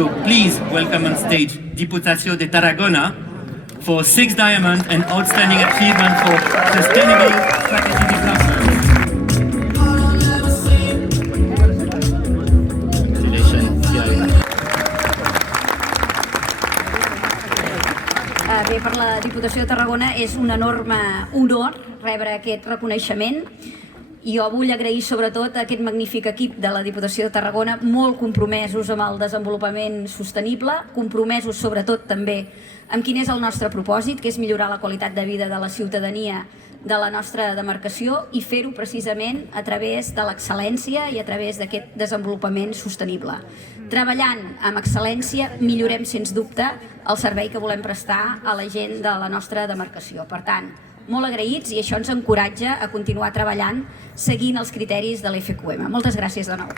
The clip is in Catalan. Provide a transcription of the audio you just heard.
So please welcome on stage Diputació de Tarragona for 6 diamonds and outstanding achievement for sustainable strategy development. Bé, per la Diputació de Tarragona és un enorme honor rebre aquest reconeixement. Jo vull agrair sobretot a aquest magnífic equip de la Diputació de Tarragona, molt compromesos amb el desenvolupament sostenible, compromesos sobretot també amb quin és el nostre propòsit, que és millorar la qualitat de vida de la ciutadania de la nostra demarcació i fer-ho precisament a través de l'excel·lència i a través d'aquest desenvolupament sostenible. Treballant amb excel·lència millorem sens dubte el servei que volem prestar a la gent de la nostra demarcació. Per tant, molt agraïts, i això ens encoratja a continuar treballant seguint els criteris de l'FQM. Moltes gràcies de nou.